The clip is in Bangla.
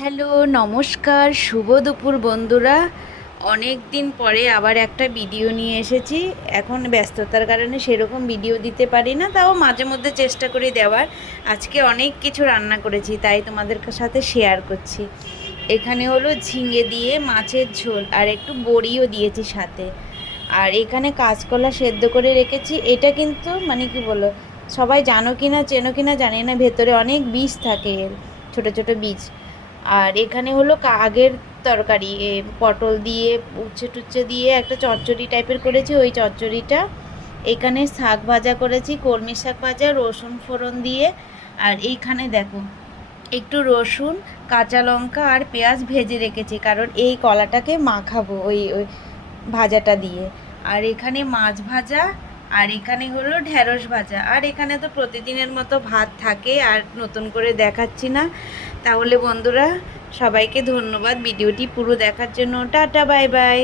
হ্যালো, নমস্কার, শুভ দুপুর বন্ধুরা। অনেক দিন পরে আবার একটা ভিডিও নিয়ে এসেছি। এখন ব্যস্ততার কারণে সেরকম ভিডিও দিতে পারি না, তাও মাঝে মধ্যে চেষ্টা করি দেওয়ার। আজকে অনেক কিছু রান্না করেছি, তাই তোমাদের সাথে শেয়ার করছি। এখানে হলো ঝিঙে দিয়ে মাছের ঝোল, আর একটু বড়িও দিয়েছি সাথে। আর এখানে কাঁচকলা সেদ্ধ করে রেখেছি। এটা কিন্তু মানে কি বলো, সবাই জানো কি না চেনো কি না জানি না, ভেতরে অনেক বীজ থাকে এর, ছোটো ছোটো বীজ। আর এখানে হলো কাগের তরকারি, পটল দিয়ে উচ্ছে টুচ্ছে দিয়ে একটা চচ্চড়ি টাইপের করেছি, ওই চচ্চড়িটা। এখানে শাক ভাজা করেছি, কলমি শাক ভাজা রসুন ফোড়ন দিয়ে। আর এইখানে দেখো, একটু রসুন, কাঁচা লঙ্কা আর পেঁয়াজ ভেজে রেখেছি, কারণ এই কলাটাকে মাখাবো ওই ওই ভাজাটা দিয়ে। আর এখানে মাছ ভাজা, আর এখানে হলো ঢ্যাঁড়স ভাজা। আর এখানে তো প্রতিদিনের মতো ভাত থাকে, আর নতুন করে দেখাচ্ছি না। তাহলে বন্ধুরা, সবাইকে ধন্যবাদ ভিডিওটি পুরো দেখার জন্য। Tata, bye bye.